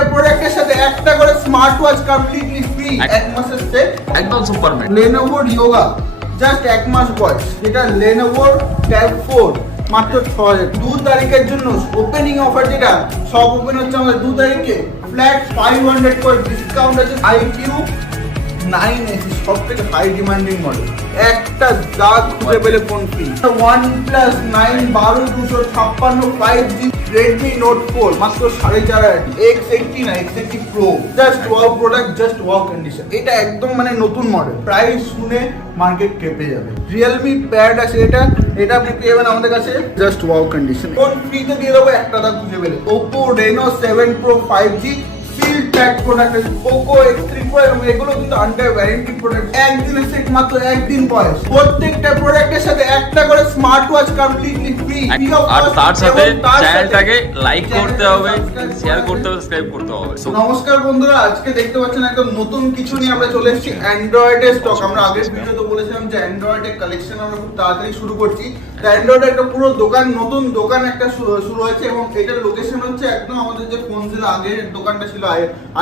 প্রত্যেকটা প্রোডাক্টের সাথে একটা করে স্মার্ট ওয়াচ কমপ্লিটলি ফ্রি, এক মাসের সেট, একদম সুপারম্যান। Lenovo Yoga জাস্ট এক মাস বয়স, যেটা Lenovo Tab 4 মাত্র 6000। 2 তারিখের জন্য ওপেনিং অফার, যেটা সব ওপেন হচ্ছে আমাদের 2 তারিখে, ফ্ল্যাট 500 করে ডিসকাউন্ট আছে। IQ 9S সব থেকে হাই ডিমান্ডিং মডেল, একটা দাগ খুঁজে পেলে phone free. OnePlus 9 12256 5G Redmi Note 4 মাত্র 4500। X80 না X80 Pro just wow product, just wow condition, এটা একদম মানে নতুন মডেল, প্রাইস শুনে মার্কেট কেঁপে যাবে। Realme Pad আছে, এটা আপনি পেয়ে যাবেন আমাদের কাছে, জাস্ট ওয়াও কন্ডিশন, ফোন ফ্রিতে দিয়ে দেবো একটা দাগ খুঁজে পেলে। Oppo Reno 7 Pro 5G seal tag product আছে। Poco X3 Pro এবং এগুলো কিন্তু আন্ডার ওয়ারেন্টি প্রোডাক্ট, একদিনের সেট, মাত্র একদিন বয়স। প্রত্যেকটা প্রোডাক্টের সাথে একটা করে স্মার্ট ওয়াচ কমপ্লিটলি ফ্রি, আর তার সাথে চ্যানেলটাকে লাইক করতে হবে, শেয়ার করতে হবে, সাবস্ক্রাইব করতে হবে। নমস্কার বন্ধুরা, আজকে দেখতে পাচ্ছেন একদম নতুন কিছু নিয়ে আমরা চলে এসেছি, অ্যান্ড্রয়েডের স্টক। আমরা আগের ভিডিওতে বলেছিলাম যে অ্যান্ড্রয়েডের কালেকশন আমরা খুব তাড়াতাড়ি শুরু করছি। অ্যান্ড্রয়েডের একটা পুরো দোকান, নতুন দোকান একটা শুরু হয়েছে, এবং এটার লোকেশন হচ্ছে একদম আমাদের যে ফোনজিলা আগের দোকানটা ছিল,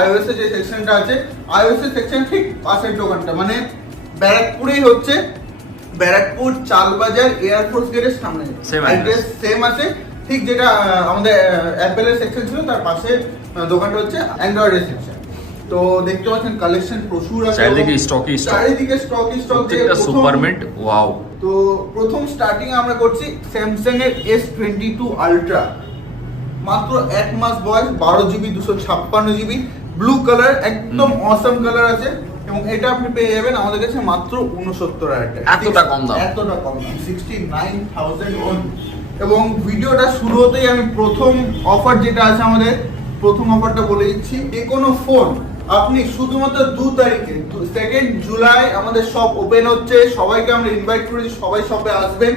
iOS এর যে সেকশনটা আছে, iOS এর সেকশন ঠিক পাশের দোকানটা, মানে ব্যারাকপুরেই হচ্ছে, ব্যারাকপুর চালবাজার এয়ারফোর্স গেটের সামনে, অ্যাড্রেস সেম আছে ঠিক, যেটা আমাদের অ্যাপেলের সেকশন ছিল তার পাশে দোকানটা হচ্ছে অ্যান্ড্রয়েডের সেকশন। তো দেখতে পাচ্ছেন কালেকশন প্রচুর আছে, চারিদিকে স্টক, প্রত্যেকটা সুপারমেন্ট ওয়াও। তো প্রথম স্টার্টিং আমরা করছি স্যামসাং এর S22 আলট্রা, মাত্র এক মাস বয়স, 12GB 256GB, ব্লু কালার, একদম অসাম কালার আছে, এবং এটা আপনি পেয়ে যাবেন আমাদের কাছে মাত্র 69,000 টাকা। এতটা কম দাম, 69,000 only। এবং ভিডিওটা শুরু হতেই আমি প্রথম অফার যেটা আছে আমাদের, প্রথম অফারটা বলে দিচ্ছি, যে কোনো ফোন আপনি শুধুমাত্র 2 তারিখে 2 জুলাই আমাদের শপ ওপেন হচ্ছে, সবাইকে আমরা ইনভাইট করেছি, সবাই শপে আসবেন,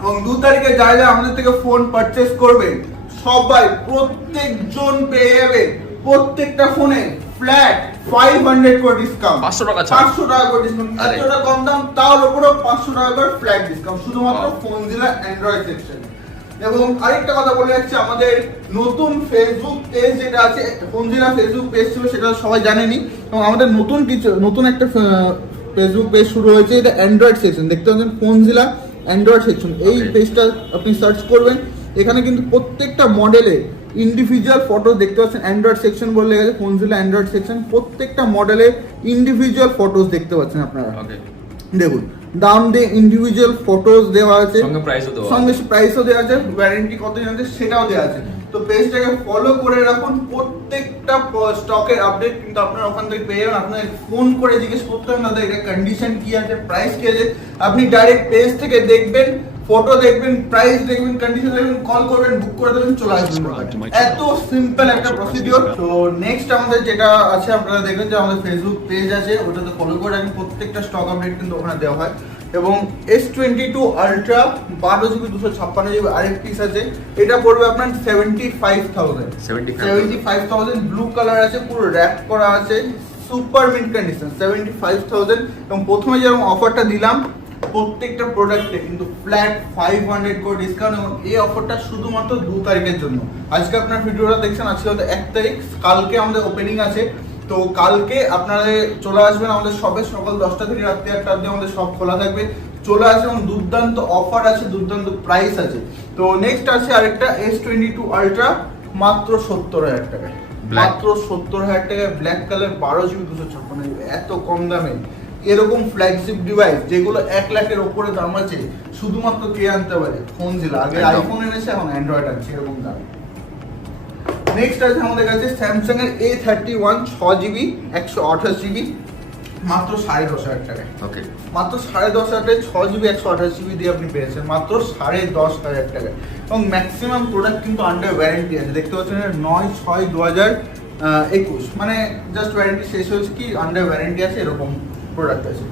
এবং 2 তারিখে যারা আমাদের থেকে ফোন পারচেস করবে সবাই প্রত্যেকজন পেয়ে যাবে প্রত্যেকটা ফোনে ফ্ল্যাট 500 করে ডিসকাউন্ট, 500 টাকা ছাড়, 500 টাকা করে ডিসকাউন্ট, এতটা কম দাম, তার উপরেও 500 টাকা করে ফ্ল্যাট ডিসকাউন্ট, শুধুমাত্র ফোনজিলা অ্যান্ড্রয়েড সেকশনে। এবং আরেকটা কথা বলে যাচ্ছে, আমাদের নতুন ফেসবুক পেজ যেটা আছে, ফোনজিলা ফেসবুক পেজ ছিল সেটা সবাই জানেনি, এবং আমাদের নতুন একটা ফেসবুক পেজ শুরু হয়েছে, এটা অ্যান্ড্রয়েড সেকশন, দেখতে পাচ্ছেন ফোনজিলা অ্যান্ড্রয়েড সেকশন। এই পেজটা আপনি সার্চ করবেন, এখানে কিন্তু প্রত্যেকটা মডেলে ইন্ডিভিজুয়াল ফটো দেখতে পাচ্ছেন, অ্যান্ড্রয়েড সেকশন বললে গেছে ফোনজিলা অ্যান্ড্রয়েড সেকশন, প্রত্যেকটা মডেলে ইন্ডিভিজুয়াল ফটোস দেখতে পাচ্ছেন আপনারা। দেখুন দাম দিয়ে ইন্ডিভিজুয়াল ফটোস দেওয়া আছে, সঙ্গে প্রাইসও দেওয়া আছে, ওয়ারেন্টি কত জানতে সেটাও দেওয়া আছে। তো পেজটাকে ফলো করে রাখুন, প্রত্যেকটা স্টকের আপডেট কিন্তু আপনারা ওখান থেকে পেয়ে যাবেন। আপনার ফোন করে জিজ্ঞেস করতে হবে না এটা কন্ডিশন কি আছে, প্রাইস কি আছে, আপনি ডাইরেক্ট পেজ থেকে দেখবেন, ফটো দেখবেন, প্রাইস দেখবেন, কন্ডিশন দেখবেন, কল করবেন, বুক করে দেবেন, চলে আসবেন। এত সিম্পল একটা প্রসিডিওর। তো নেক্সট আমাদের যেটা আছে, আপনারা দেখবেন যে আমাদের ফেসবুক পেজ আছে, ওটাতে ফলো করে রাখবেন, প্রত্যেকটা স্টক আপডেট কিন্তু ওখানে দেওয়া হয়। এবং S22 আলট্রা 12GB 256GB আরেক পিস আছে, এটা পড়বে আপনার 75,000, ব্লু কালার আছে, পুরো র‍্যাপ করা আছে, সুপার মিন্ট কন্ডিশন, 75,000। এবং প্রথমে যেরকম অফারটা দিলাম প্রত্যেকটা প্রোডাক্টে কিন্তু ফ্ল্যাট 500 করে ডিসকাউন্ট, এবং এই অফারটা শুধুমাত্র 2 তারিখের জন্য। আজকে আপনার ভিডিওটা দেখছেন, আজকে হয়তো 1 তারিখ, কালকে আমাদের ওপেনিং আছে, তো কালকে আপনারা চলে আসবেন আমাদের শপে, সকাল 10টা থেকে রাত্রি 8টা অবধি আমাদের শপ খোলা থাকবে, চলে আসে, এবং দুর্দান্ত অফার আছে, দুর্দান্ত প্রাইস আছে। তো নেক্সট আছে আরেকটা S22 আলট্রা, মাত্র 70,000 টাকায়, মাত্র 70,000 টাকায়, ব্ল্যাক কালার, 12GB 256GB, এত কম দামে এরকম ফ্ল্যাগশিপ ডিভাইস যেগুলো 1 লাখের উপরে দাম আছে, শুধুমাত্র কে আনতে পারে? ফোনজিলা। আগে আইফোন এনেছে, এখন অ্যান্ড্রয়েড আছে এরকম দাম। নেক্সট আছে আমাদের কাছে স্যামসাং এর A31 6GB 128GB, মাত্র 10,500 টাকায়। ওকে, মাত্র 10,500 টাকায় 6GB 128GB দিয়ে আপনি পেয়েছেন মাত্র 10,500 টাকায়। এবং ম্যাক্সিমাম প্রোডাক্ট কিন্তু আন্ডার ওয়ারেন্টি আছে, দেখতে পাচ্ছেন 9/6/2021, মানে জাস্ট ওয়ারেন্টি শেষ হয়েছে কি আন্ডার ওয়ারেন্টি আছে, এরকম প্রোডাক্ট আছে।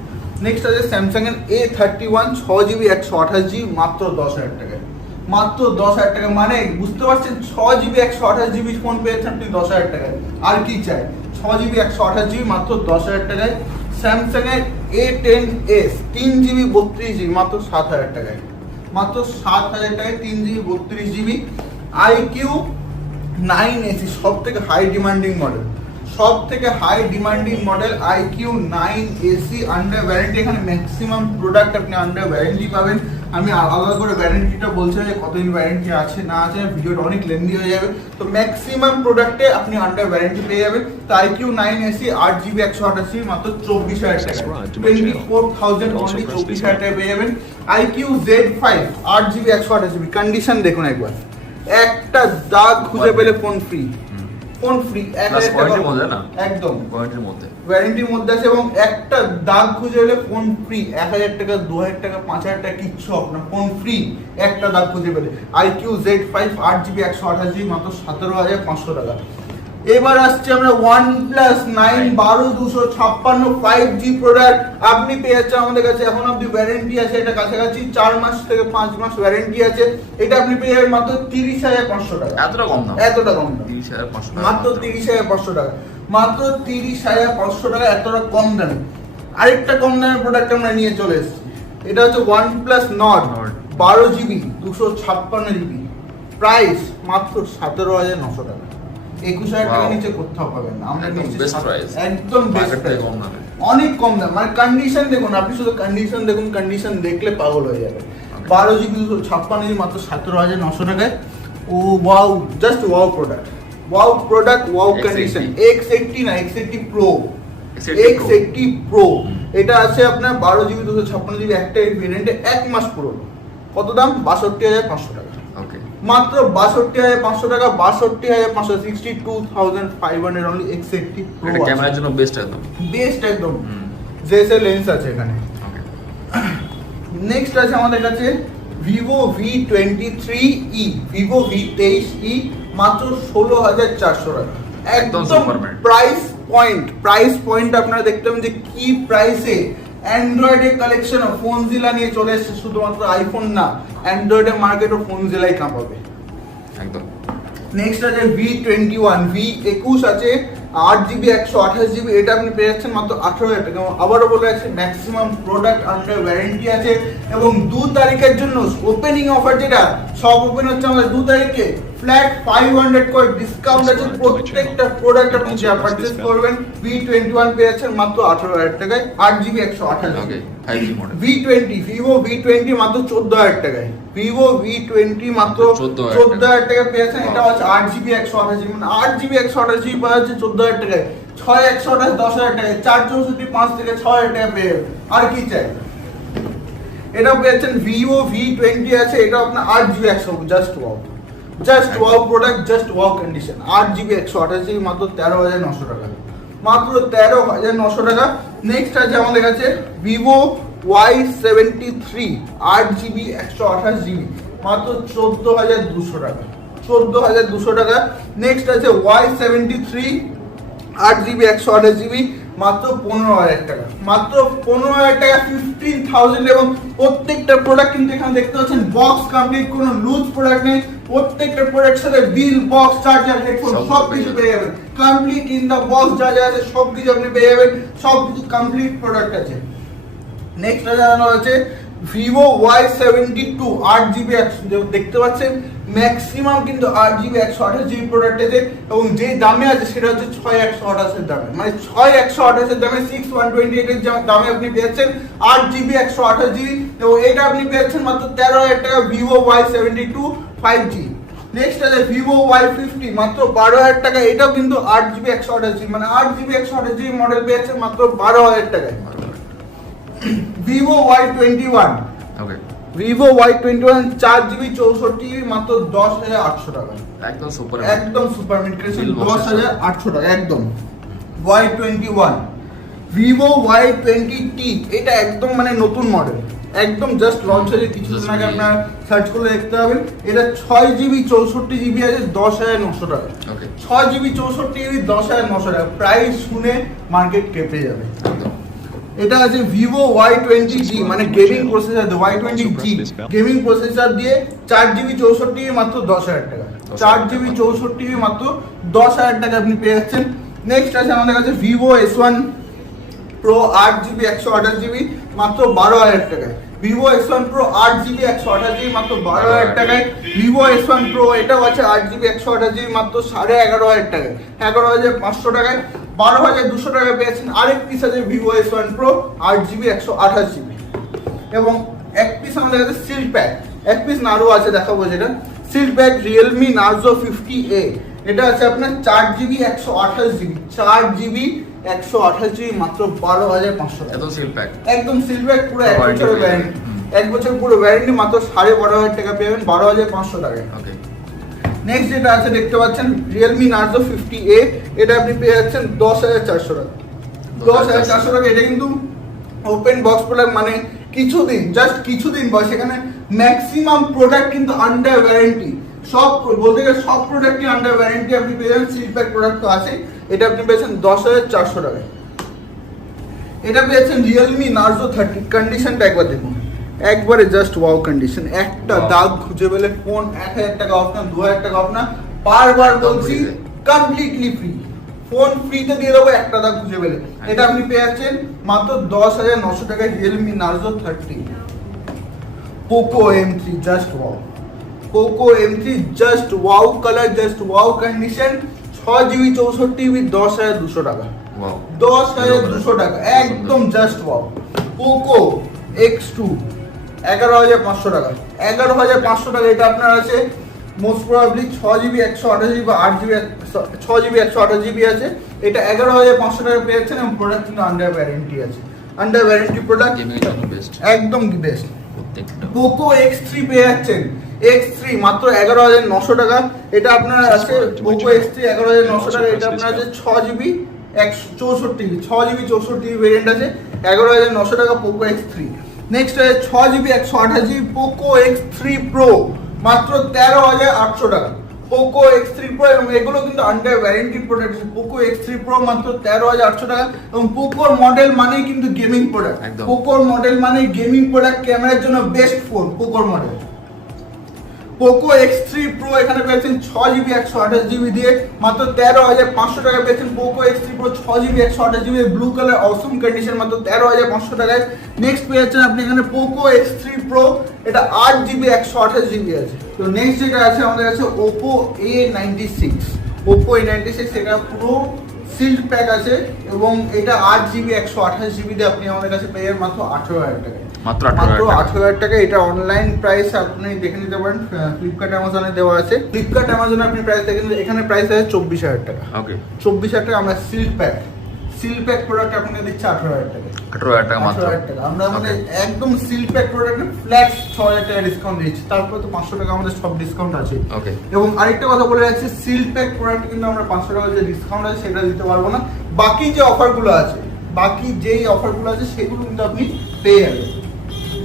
নেক্সট আছে স্যামসাং এর A31 6GB 128GB, মাত্র 10,000 টাকায়, মাত্র 10,000 টাকা, মানে বুঝতে পারছেন 6GB 128GB ফোন পেয়েছেন আপনি 10,000 টাকায়, আর কি চাই? 6GB 128GB মাত্র 10,000 টাকায়। স্যামসাং এর A10s 3GB 32GB, মাত্র 7,000 টাকায়, মাত্র 7,000 টাকায় 3GB 32GB। IQ 9AC সব থেকে হাই ডিমান্ডিং মডেল, সব থেকে high demanding model IQ 9AC under warranty. এখানে ম্যাক্সিমাম প্রোডাক্ট আপনি আন্ডার ওয়ারেন্টি পাবেন। আমি আলাদা করে ওয়ারেন্টিটা বলছি না যে কতদিন ওয়ারেন্টি আছে না আছে, ভিডিওটা অনেক লেন্দি হয়ে যাবে। তো ম্যাক্সিমাম প্রোডাক্টে আপনি আন্ডার ওয়ারেন্টি পেয়ে যাবেন। তো IQ 9AC 8GB 128GB মাত্র 24,000 টাকা, 24,000 অনলি 24,000 টাকা পেয়ে যাবেন। IQ Z5 8GB 128GB, condition দেখুন একবার, একটা দাগ খুঁজে পেলে ফোন ফ্রি, ফোন ফ্রি, ওয়ারেন্টির মধ্যে না, একদম ওয়ারেন্টির মধ্যে, ওয়ারেন্টির মধ্যে আছে এবং একটা দাগ খুঁজে পেলে ফোন ফ্রি। 1,000 টাকা, 2,000 টাকা, 5,000 টাকা কিচ্ছু আপনার ফোন ফ্রি একটা দাগ খুঁজে পেলে। IQ Z5 8GB 128GB মাত্র 17,500 টাকা। এবার আসছে আমরা OnePlus 9 12256 5G প্রোডাক্ট। আপনি পেয়ে যাচ্ছেন আমাদের কাছে, এখন অব্দি ওয়ারেন্টি আছে এটা কাছাকাছি 4 মাস থেকে 5 মাস ওয়ারেন্টি আছে। এটা আপনি পেয়ে যাবেন মাত্র 30,500 টাকা। এতটা কম দাম, এতটা কম দাম, 30,500 টাকা, মাত্র 30,500 টাকা, মাত্র 30,500 টাকা, এতটা কম দামে। আরেকটা কম দামের প্রোডাক্ট আমরা নিয়ে চলে এসেছি, এটা হচ্ছে OnePlus Nord 12GB 256GB, price মাত্র 17,900 টাকা। 21,000 টাকা নিচে কোথাও পাবেন না। আমরা একদম নিচে বেস্ট প্রাইস, একদম বেস্ট প্রাইস, কম দামে, অনেক কম দাম। মানে কন্ডিশন দেখুন, আপনি শুধু কন্ডিশন দেখুন, কন্ডিশন দেখলে পাগল হয়ে যাবে। 12GB 256GB মাত্র 17,900 টাকায়। Oh wow, just wow product, wow product, wow condition. X80 না, X80 Pro, X80 Pro এটা আছে আপনার 12GB 256GB একটা ভেরিয়েন্টে, 1 মাস পুরো। কত দাম? 62,500 টাকা। ওকে, মাত্র 62,500 টাকা, 62,500, 62,500 অনলি X80 Pro। এটা ক্যামেরার জন্য বেস্ট একদম, বেস্ট একদম, জেসের লেন্স আছে এখানে। ওকে, নেক্সট আছে আমাদের কাছে Vivo V23e, Vivo V23e মাত্র 16,400 টাকা। একদম প্রাইস পয়েন্ট, প্রাইস পয়েন্ট আপনারা দেখতে পাবেন যে কি প্রাইসে অ্যান্ড্রয়েডের কালেকশন ফোনজিলা নিয়ে চলে এসেছে। শুধুমাত্র আইফোন না, অ্যান্ড্রয়েডের মার্কেটও ফোনজিলাই কাঁপাবে একদম। নেক্সট আছে V21, V21 আছে 8GB 128GB, এটা আপনি পেয়ে যাচ্ছেন মাত্র 18,000 টাকা। আবারও বলে যাচ্ছে ম্যাক্সিমাম প্রোডাক্ট আন্ডার ওয়ারেন্টি আছে এবং 2 তারিখের জন্য ওপেনিং অফার, যেটা সব ওপেন হচ্ছে আমাদের 2 তারিখে, ফ্ল্যাট 500 করে ডিসকাউন্ট আছে। প্রত্যেকটা প্রোডাক্ট আপনি যা পারচেজ করবেন V21 পেয়ে যাচ্ছেন মাত্র 18,000 টাকায়, 8GB 128GB। ওকে, 5G model V20, Vivo V20 মাত্র 14,000 টাকায়, Vivo V20 মাত্র 14,000 টাকা পেয়েছেন। এটা হচ্ছে 8GB 128GB, মানে 8GB 128GB পাওয়া যাচ্ছে 14,000 টাকায়। 6 128 10,000 টাকায়, 4 64 5 থেকে 6,000 টাকা পেয়ে যাবেন। আর কি চাই? এটা পেয়েছেন Vivo V20 আছে, এটা আপনার 8GB 100, just wow, just wow product, just wow condition. 8GB 128GB মাত্র 13,900 টাকা, মাত্র 13,900 টাকা। নেক্সট আছে আমাদের কাছে Vivo Y73 8GB 128GB মাত্র 14,200 টাকা, 14,200 টাকা। নেক্সট আছে Y73 8GB 128GB মাত্র 15,000 টাকা, মাত্র 15,000 টাকা, 15,000। এবং প্রত্যেকটা প্রোডাক্ট কিন্তু এখানে দেখতে পাচ্ছেন বক্স কমপ্লিট, কোনো লুজ প্রোডাক্ট নেই। প্রত্যেকটা প্রোডাক্টের সাথে বিল, বক্স, চার্জার, হেডফোন সব কিছু পেয়ে যাবেন কমপ্লিট ইন দা বক্স। যা যা আছে সব কিছু আপনি পেয়ে যাবেন, সব কিছু কমপ্লিট প্রোডাক্ট আছে। নেক্সট জানানো আছে Vivo Y72 8GB 100, দেখতে পাচ্ছেন ম্যাক্সিমাম কিন্তু 8GB 128GB প্রোডাক্ট আছে এবং যে দামে আছে সেটা হচ্ছে 6,128 এর দামে, মানে 6,128 এর দামে 6,128 এর দামে আপনি পেয়েছেন 8GB 128GB এবং এটা আপনি পেয়েছেন মাত্র 13,000 টাকা, Vivo Y72 5G। নেক্সট আছে Vivo Y50 মাত্র 12,000 টাকা, এটাও কিন্তু 8GB 128GB, মানে 8GB 128GB মডেল পেয়েছেন মাত্র 12,000 টাকায়। Vivo Y21, ওকে, Vivo Y21 4GB 64GB মাত্র 10,800 টাকা, একদম সুপার, একদম সুপার মিড কন্ডিশন, 10,800 টাকা একদম। Y21, Vivo Y20T, এটা একদম মানে নতুন মডেল, একদম জাস্ট লঞ্চ হয়েছে কিছুদিন আগে, আপনার সার্চ করলে দেখতে পাবেন। এটা 6GB 64GB আছে 10,900 টাকা, ওকে, 6GB 64GB 10,900 টাকা। প্রাইস শুনে মার্কেট কেঁপে যাবে। এটা আছে Vivo Y20G, মানে gaming processor, Y20G gaming processor দিয়ে 4GB 64GB মাত্র 10,000 টাকা, 4GB 64GB মাত্র 10,000 টাকা আপনি পেয়ে যাচ্ছেন। নেক্সট আছে আমাদের কাছে Vivo S1 Pro 8GB 128GB মাত্র 12,000 টাকায়। Vivo S1 Pro 8GB 128GB মাত্র 12,000 টাকায়। ভিভো S1 Pro এটাও আছে 8GB 128GB মাত্র 11,500 টাকায়, 11,500 টাকায়। 12,200 টাকায় পেয়েছেন আরেক পিস আছে Vivo S1 Pro 8GB 128GB। এবং এক পিস আমাদের কাছে সিল প্যাক, এক পিস নাড়ু আছে দেখাবো, যেটা seal pack Realme Narzo 50A। এটা আছে আপনার 4GB 128GB, 4GB 128GB মাত্র 12,500 টাকা। একদম সিল প্যাক, একদম সিল প্যাক, পুরো 1 বছরের ওয়ারেন্টি, 1 বছর পুরো ওয়ারেন্টি, মাত্র 12,500 টাকা পেবেন, 12,500 টাকায়। ওকে, নেক্সট যেটা আছে দেখতে পাচ্ছেন রিয়েলমি নার্জো 50A। এটা আপনি পেয়ে যাচ্ছেন 10,400 টাকা, 10,400 টাকা। এটা কিন্তু ওপেন বক্স প্রোডাক্ট, মানে কিছুদিন, জাস্ট কিছুদিন বয়স, এখানে ম্যাক্সিমাম প্রোডাক্ট কিন্তু আন্ডার ওয়ারেন্টি, সব বলতে গেলে সব প্রোডাক্টই আন্ডার ওয়ারেন্টি আপনি পেয়ে যাবেন। সিল প্যাক প্রোডাক্ট তো আছে, এটা আপনি পেয়েছেন 10,400 টাকায়। এটা পেয়েছেন রিয়েলমি নার্জো 30, কন্ডিশনটা একবার দেখুন, একবারে জাস্ট ওয়াও কন্ডিশন, একটা দাগ খুঁজে পেলে ফোন 1,000 টাকা অফ না, 2,000 টাকা অফ না, বারবার বলছি কমপ্লিটলি ফ্রি, ফোন ফ্রিতে দিয়ে দেবো একটা দাগ খুঁজে পেলে। এটা আপনি পেয়ে যাচ্ছেন মাত্র 10,900 টাকায় Realme Narzo 30। Poco M3 just wow, Poco M3 just wow colour, just wow condition, 6GB 64GB 10,200 টাকা, 10,200 টাকা, একদম জাস্ট ওয়াও। পোকো X2 11,500 টাকা, 11,500 টাকা। এটা আপনার আছে মোস্ট প্রবাবলি 6GB 128GB বা 8GB, 6GB 128GB আছে। এটা 11,500 টাকা পেয়েছেন এবং প্রোডাক্ট কিন্তু আন্ডার ওয়ারেন্টি আছে, আন্ডার ওয়ারেন্টি প্রোডাক্ট, একদম বেস্ট। পোকো X3 পেয়ে যাচ্ছেন, X3 মাত্র 11,900 টাকা। এটা আপনার আছে পোকো X3 11,900 টাকা। এটা আপনার আছে 6GB 164GB, 6GB 64GB variant আছে, 11,900 টাকা পোকো X3। নেক্সট আছে 6GB 128GB Poco X3 Pro মাত্র 13,800 টাকা, পোকো X3 Pro। এবং এগুলো কিন্তু under warranty product. Poco X3 Pro মাত্র 13,800 টাকা। এবং পোকোর মডেল মানেই কিন্তু গেমিং প্রোডাক্ট, পোকোর মডেল মানে গেমিং প্রোডাক্ট, ক্যামেরার জন্য বেস্ট ফোন পোকোর মডেল। পোকো X3 Pro এখানে পেয়েছেন 6GB 128GB দিয়ে মাত্র 13,500 টাকা পেয়েছেন। Poco X3 Pro 6GB 128GB blue colour awesome condition মাত্র 13,500 টাকায়। নেক্সট পেয়ে যাচ্ছেন আপনি এখানে পোকো X3 Pro, এটা 8GB 128GB আছে। তো নেক্সট যেটা আছে আমাদের কাছে Oppo A96, Oppo A96, এটা পুরো সিল্ড প্যাক আছে এবং এটা 8GB 128GB দিয়ে আপনি আমাদের কাছে পেয়ে যাবেন মাত্র 18,000 টাকায়, মাত্র 18,000 টাকা। এটা অনলাইন প্রাইস আপনি দেখে নিতে পারেন, ফ্লিপকার্ট অ্যামাজনে দেওয়া আছে। ফ্লিপকার্ট অ্যামাজনে আপনি প্রাইস দেখেন, এখানে প্রাইস আছে 24,000 টাকা। ওকে, 24,000 টাকা। আমরা সিল প্যাক প্রোডাক্ট আপনাকে দিচ্ছি 18,000 টাকা, 18,000 টাকা মাত্র। আমরা আমাদের একদম সিল প্যাক প্রোডাক্টে ফ্ল্যাট 6,000 টাকা ডিসকাউন্ট দিচ্ছি, তারপর তো 500 টাকা আমাদের সব ডিসকাউন্ট আছে। ওকে, এবং আরেকটা কথা বলে রাখছি, সিল প্যাক প্রোডাক্ট কিন্তু আমরা 500 টাকা যে ডিসকাউন্ট আছে সেটা দিতে পারবো না। বাকি যে অফারগুলো আছে, সেগুলো কিন্তু আপনি পেয়ে যাবেন।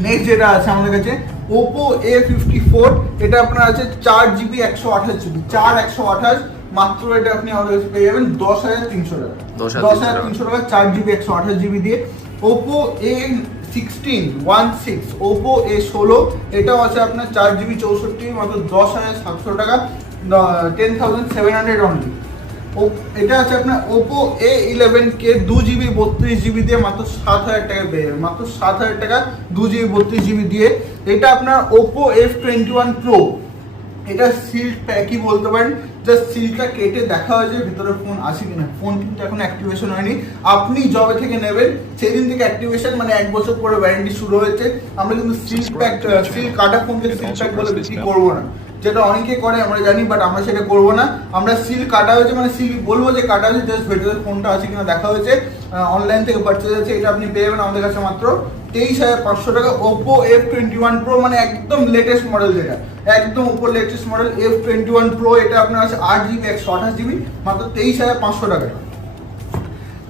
নেক্সট যেটা আছে আমাদের কাছে Oppo A54, এটা আপনার আছে 4GB 128GB, 4/128 মাত্র। এটা আপনি আমাদের কাছে পেয়ে যাবেন 10,300 টাকা, 10,300 টাকা 4GB 128GB দিয়ে। Oppo A16, Oppo A16, এটাও আছে আপনার 4GB 64GB মাত্র 10,700 টাকা, 10,700 অনলি। এটা আছে আপনার Oppo A11K 2GB 32GB দিয়ে মাত্র 7,000 টাকা পেয়ে যাবেন, মাত্র 7,000 টাকা 2GB 32GB দিয়ে। এটা আপনার Oppo F21 Pro, এটা সিল্ড প্যাকই বলতে পারেন, জাস্ট সিলটা কেটে দেখা হয়েছে ভিতরে ফোন আছে কিনা। ফোন কিন্তু এখন অ্যাক্টিভেশন হয়নি, আপনি যবে থেকে নেবেন সেদিন থেকে অ্যাক্টিভেশন, মানে 1 বছর পরে ওয়ারেন্টি শুরু হয়েছে। আমরা কিন্তু সিল প্যাক, সিল কাটা ফোনকে সিল প্যাক বলে বিক্রি করবো না, যেটা অনেকে করে আমরা জানি, বাট আমরা সেটা করবো না। আমরা সিল কাটা হয়েছে মানে সিল বলবো যে কাটা হয়েছে, জাস্ট ভেতরে ফোনটা আছে কিনা দেখা হয়েছে, অনলাইন থেকে পারচেজ আছে। এটা আপনি পেয়ে যাবেন আমাদের কাছে মাত্র 23,500 টাকা। Oppo F21 Pro মানে একদম লেটেস্ট মডেল, যেটা একদম উপর লেটেস্ট মডেল F21 Pro, এটা আপনার আছে 8GB 128GB মাত্র 23,500 টাকা।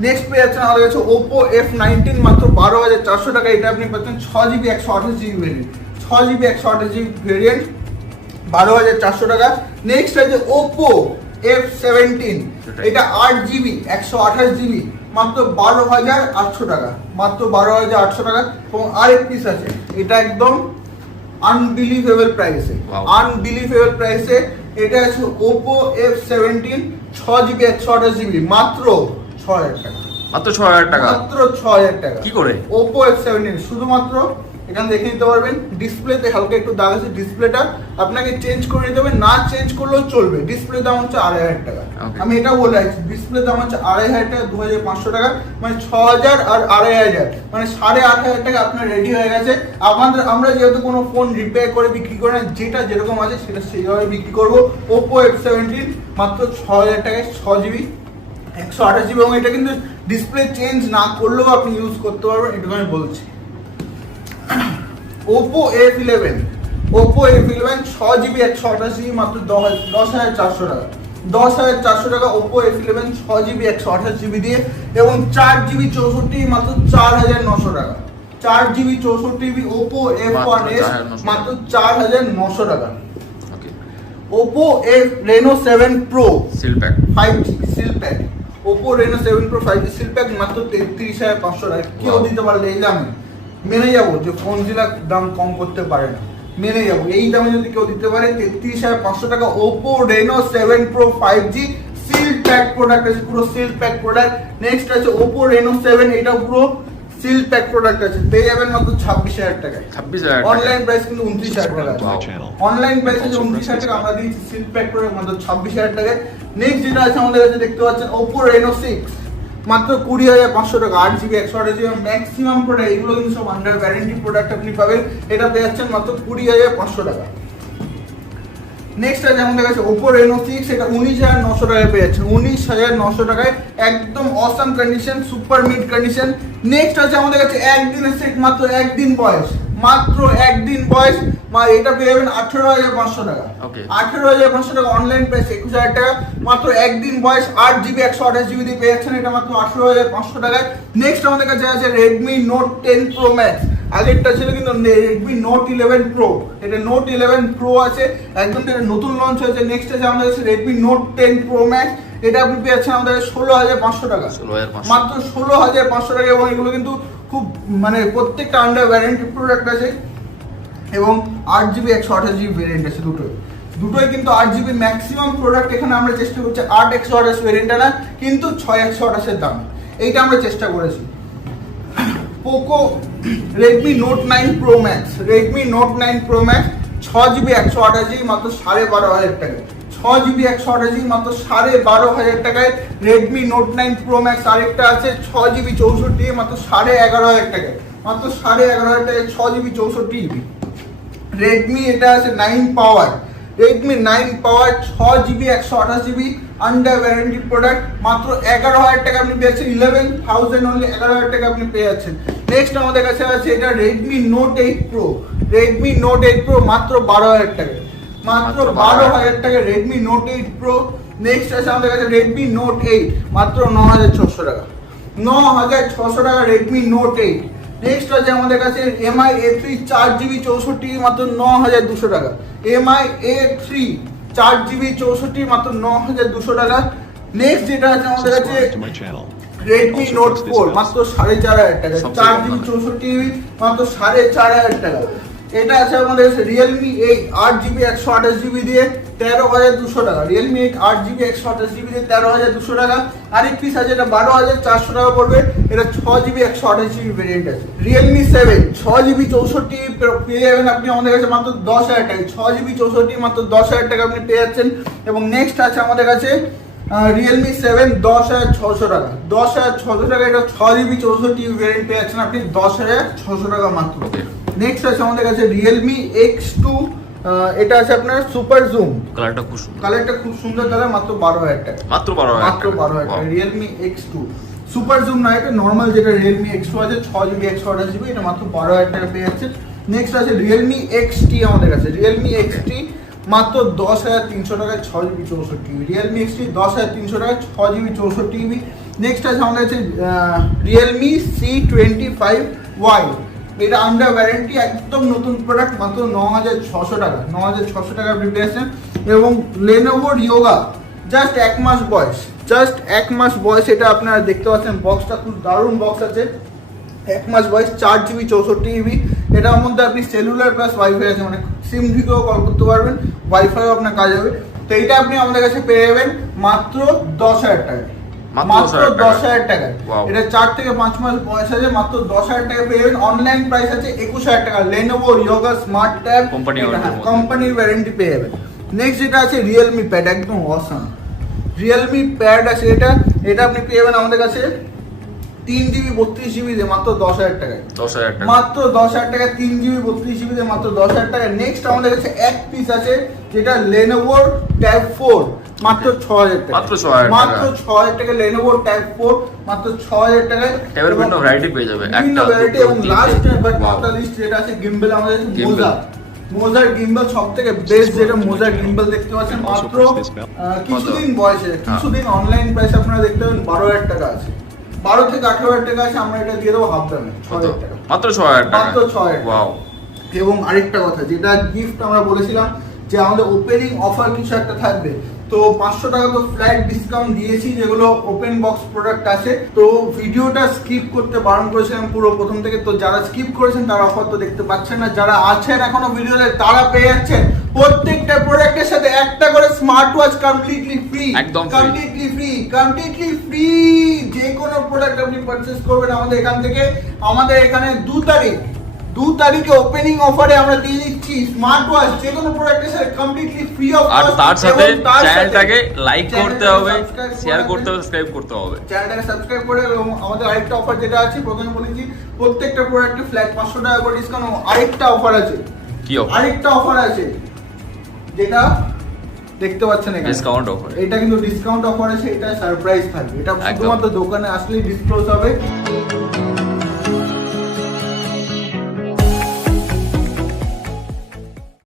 নেক্সট পেয়ে যাচ্ছেন আমাদের কাছে Oppo F19 মাত্র 12,400 টাকা। এটা আপনি পাচ্ছেন 6GB 128GB variant, 6GB 128GB variant 12,400 টাকা। নেক্সট আছে Oppo F17, এটা 8GB 128GB মাত্র 12,800 টাকা, মাত্র 12,800 টাকা। এবং আরেক পিস আছে, এটা একদম আনবিলিভেবল প্রাইসে, এটা আছে Oppo F17 6GB 128GB মাত্র 6,000 টাকা, মাত্র 6,000 টাকা, মাত্র 6,000 টাকা। কি করে? Oppo F17 শুধুমাত্র এখানে দেখে নিতে পারবেন ডিসপ্লেতে হালকা একটু দাগ আছে, ডিসপ্লেটা আপনাকে চেঞ্জ করে নিতে হবে, না চেঞ্জ করলেও চলবে। ডিসপ্লে দাম হচ্ছে 2500 টাকা। আমি এটা বলে আছি, ডিসপ্লে দাম হচ্ছে 2500 টাকা, 2500 টাকা, মানে 6000 আর 2500 মানে 8500 টাকা আপনার রেডি হয়ে গেছে। আমরা যেহেতু কোনো ফোন রিপেয়ার করে বিক্রি করে না, যেটা যেরকম আছে সেটা সেইভাবে বিক্রি করবো। Oppo F17 মাত্র 6000 টাকায় 6GB 128GB, এবং এটা কিন্তু ডিসপ্লে চেঞ্জ না করলেও আপনি ইউজ করতে পারবেন, এটুকু আমি বলছি। Oppo F11 6GB 128GB মাত্র 10,400 টাকা। 10,400 টাকা Oppo F11 6GB 128GB দিয়ে, এবং 4GB 64GB মাত্র 4,900 টাকা। 4GB 64GB Oppo F1s মাত্র 4,900 টাকা। Oppo Reno 7 Pro seal pack 5G seal pack, Oppo Reno 7 Pro 5G seal pack মাত্র 33,500 টাকা। কেউ দিতে পারলে এই দামে মেনে যাবো, যে ফোনগুলোর দাম কম করতে পারে না, মেনে যাবো। এই দামে যদি কেউ দিতে পারে 33,500 টাকা Oppo Reno 7 Pro 5G seal pack product আছে, পুরো সিল প্যাক প্রোডাক্ট। নেক্সট আছে Oppo Reno 7, এটা পুরো সিল প্যাক প্রোডাক্ট আছে, পেয়ে যাবেন মাত্র 26,000 টাকায়। 26,000 অনলাইন প্রাইস কিন্তু 29,000 টাকা। অনলাইন প্রাইস আছে 29,000 টাকা, আমরা দিয়েছি সিল প্যাক করে মাত্র 26,000 টাকায়। নেক্সট যেটা আছে আমাদের কাছে দেখতে পাচ্ছেন Oppo Reno 6 মাত্র 20,500 টাকা, 8GB 128GB ম্যাক্সিমাম প্রোডাক্ট, এগুলো কিন্তু সব আন্ডার ওয়ারেন্টি প্রোডাক্ট আপনি পাবেন। এটা পেয়ে যাচ্ছেন মাত্র 20,500 টাকা। নেক্সট আছে আমাদের কাছে Oppo Reno 6, এটা 19,900 টাকায় পেয়ে যাচ্ছেন, 19,900 টাকায় একদম awesome condition, super mid condition. Next আছে আমাদের কাছে একদিনের সেট, মাত্র একদিন বয়স, মাত্র একদিন বয়স, এটা পেয়ে যাবেন 18,500 টাকা। 18,500 টাকা অনলাইন প্রাইস 21,000 টাকা, মাত্র একদিন বয়স, 8GB 128GB দিয়ে পেয়ে যাচ্ছেন, এটা মাত্র 18,500 টাকায়। নেক্সট আমাদের কাছে আছে Redmi Note 10 Pro Max, আগেরটা ছিল কিন্তু Redmi Note 11 Pro, এটা Note 11 Pro আছে, একদম এটা নতুন লঞ্চ হয়েছে। নেক্সট আছে আমাদের কাছে Redmi Note 10 Pro Max, এটা আপনি পেয়েছেন আমাদের 16,500 টাকা, মাত্র 16,500 টাকা। এবং এগুলো কিন্তু খুব মানে প্রত্যেকটা আন্ডার ওয়ারেন্টি প্রোডাক্ট আছে, এবং 8GB 128GB ভেরিয়েন্ট আছে, দুটোই কিন্তু 8GB ম্যাক্সিমাম প্রোডাক্ট। এখানে আমরা চেষ্টা করছি 8 128 ভেরিয়েন্টটা না, কিন্তু 6 128 দাম, এইটা আমরা চেষ্টা করেছি। Poco Redmi Note 9 Pro Max, Redmi Note 9 Pro Max 6GB 128GB মাত্র 12,500 টাকায়, 6GB 128GB মাত্র 12,500 টাকায় Redmi Note 9 Pro Max। আরেকটা আছে 6GB 64GB মাত্র 11,500 টাকায়, মাত্র 11,500 টাকায় 6GB 64GB। Redmi এটা আছে 9 Power, Redmi 9 Power 6GB 128GB under warranty product, মাত্র 11,000 টাকা আপনি পেয়েছেন, 11,000 অনলি 11,000 টাকা আপনি পেয়ে যাচ্ছেন। নেক্সট আমাদের কাছে আছে এটা Redmi Note 8 Pro, Redmi Note 8 Pro মাত্র 12,000 টাকা, মাত্র 12,000 টাকা Redmi Note 8 Pro। নেক্সট আছে আমাদের কাছে Redmi Note 8 মাত্র 9,600 টাকা, 9,600 টাকা Redmi Note 8। নেক্সট আছে আমাদের কাছে MI A3 4GB 64GB মাত্র 9,200 টাকা, MI A3 4GB 64GB মাত্র 9,200 টাকা। নেক্সট যেটা আছে আমাদের কাছে Redmi Note 4 মাত্র 4,500 টাকা, 4GB 64GB মাত্র 4,500 টাকা। এটা আছে আমাদের কাছে Realme 8 8GB 128GB দিয়ে 13,200 টাকা, Realme 8 8GB 128GB দিয়ে 13,200 টাকা। আরেক পিস আছে, এটা 12,400 টাকা পড়বে, এটা 6GB 128GB ভেরিয়েন্ট আছে। Realme 7 6GB 64GB পেয়ে যাবেন আপনি আমাদের কাছে মাত্র 10,000 টাকা, 6GB 64GB মাত্র 10,000 টাকা আপনি পেয়ে যাচ্ছেন। এবং নেক্সট আছে আমাদের কাছে Realme 7 10,600 টাকা, 10,600 টাকা, এটা 6GB 64GB ভেরিয়েন্ট পেয়ে যাচ্ছেন আপনি 10,600 টাকা মাত্র। নেক্সট আছে আমাদের কাছে Realme X2, এটা আছে আপনার সুপার জুম, কালারটা খুব সুন্দর কালার, মাত্র 12,000 টাকা, মাত্র 12,000 টাকা Realme X2 সুপার জুম না, এটা নরমাল যেটা Realme X2 আছে 6GB 128GB, এটা মাত্র 12,000 টাকা পেয়ে যাচ্ছে। নেক্সট আছে Realme XT আমাদের কাছে, Realme XT মাত্র 10,300 টাকায় 6GB 64GB, Realme XT 10,300 টাকায় 6GB 64GB। নেক্সট আছে আমাদের কাছে Realme C25Y, এটা আন্ডার ওয়ারেন্টি একদম নতুন প্রোডাক্ট, মাত্র 9,600 টাকা, 9,600 টাকা আপনি পেয়েছেন। এবং Lenovo Yoga জাস্ট 1 মাস বয়স, জাস্ট 1 মাস বয়স, এটা আপনারা দেখতে পাচ্ছেন, বক্সটা খুব দারুণ বক্স আছে, 1 মাস বয়স, 4GB 64GB। এটার মধ্যে আপনি সেলুলার প্লাস ওয়াইফাই আছে, মানে সিম থেকেও কল করতে পারবেন, ওয়াইফাইও আপনার কাজ হবে। তো এইটা আপনি আমাদের কাছে পেয়ে যাবেন মাত্র 10,000 টাকায়, মাত্র 10,000 টাকা। Wow. এটা 4 থেকে 5 মাস বয়স আছে, মাত্র 10,000 টাকা পেয়ে যাবেন। অনলাইন প্রাইস আছে 21,000 টাকা। Lenovo Yoga Smart Tab Company warranty মধ্যে। কোম্পানির ওয়ারেন্টি পেয়ে যাবেন। নেক্সট যেটা আছে Realme Pad, একদম অসাম Realme Pad আছে। এটা আপনি পেয়ে যাবেন আমাদের কাছে 3GB 32GB দিয়ে মাত্র 10,000 টাকায়। 10,000 টাকা। মাত্র 10,000 টাকা 3GB 32GB দিয়ে মাত্র 10,000 টাকা। নেক্সট আমাদের কাছে এক পিস আছে যেটা Lenovo Tab 4 মাত্র 6,000 টাকা। মাত্র 6,000 টাকা। মাত্র 6,000 টাকা Lenovo Tab 4 মাত্র 6,000 টাকায়। ট্যাবের বিভিন্ন ভ্যারাইটি পেয়ে যাবে। বিভিন্ন একটা ভ্যারাইটি এবং দুটো, লাস্ট তিনটে। But Wow. Not the least যেটা আছে গিম্বল আমাদের কাছে Gimbal। মোজার গিম্বল সবথেকে বেস্ট যেটা মোজার গিম্বল দেখতে পাচ্ছেন মাত্র কিছুদিন বয়সে কিছুদিন অনলাইন প্রাইস আপনারা দেখতে পাবেন 12,000 টাকা আছে। 12 থেকে 18,000 টাকা আছে, আমরা এটা দিয়ে দেবো হাফ দামে 6,000 টাকা। মাত্র 6,000 টাকা। মাত্র 6,000 টাকা। ওয়াও। এবং আরেকটা কথা যেটা গিফট আমরা বলেছিলাম যে আমাদের ওপেনিং অফার কিছু একটা থাকবে, তো 500 টাকা তো ফ্ল্যাট ডিসকাউন্ট দিয়েছি যেগুলো ওপেন বক্স প্রোডাক্ট আছে। তো ভিডিওটা স্কিপ করতে বারণ করেছিলাম পুরো প্রথম থেকে, তো যারা স্কিপ করেছেন তারা অফার তো দেখতে পাচ্ছেন না, যারা আছেন এখনো ভিডিওতে তারা পেয়ে যাচ্ছেন প্রত্যেকটা প্রোডাক্টের সাথে একটা করে স্মার্ট ওয়াচ কমপ্লিটলি ফ্রি। একদম free। কমপ্লিটলি ফ্রি যে কোনো প্রোডাক্ট আপনি পারচেজ করবেন আমাদের এখান থেকে। আমাদের এখানে 2 তারিখে ওপেনিং অফারে আমরা দিয়ে দিচ্ছি স্মার্ট ওয়াচ যে কোনো প্রোডাক্টের সাথে কমপ্লিটলি ফ্রি অফ আর কস্ট। তার সাথে চ্যানেলটাকে লাইক করতে হবে, শেয়ার করতে হবে, সাবস্ক্রাইব করতে হবে। চ্যানেলটাকে সাবস্ক্রাইব করে। এবং আমাদের আরেকটা অফার যেটা আছে প্রথমে বলেছি প্রত্যেকটা প্রোডাক্টে ফ্ল্যাট 500 টাকা করে ডিসকাউন্ট। আরেকটা অফার আছে, কি অফার? আরেকটা অফার আছে যেটা দেখতে পাচ্ছেন এখানে ডিসকাউন্ট অফার। এটা কিন্তু ডিসকাউন্ট অফার আছে, এটা সারপ্রাইজ থাকবে, এটা শুধুমাত্র দোকানে আসলেই ডিসক্লোজ হবে।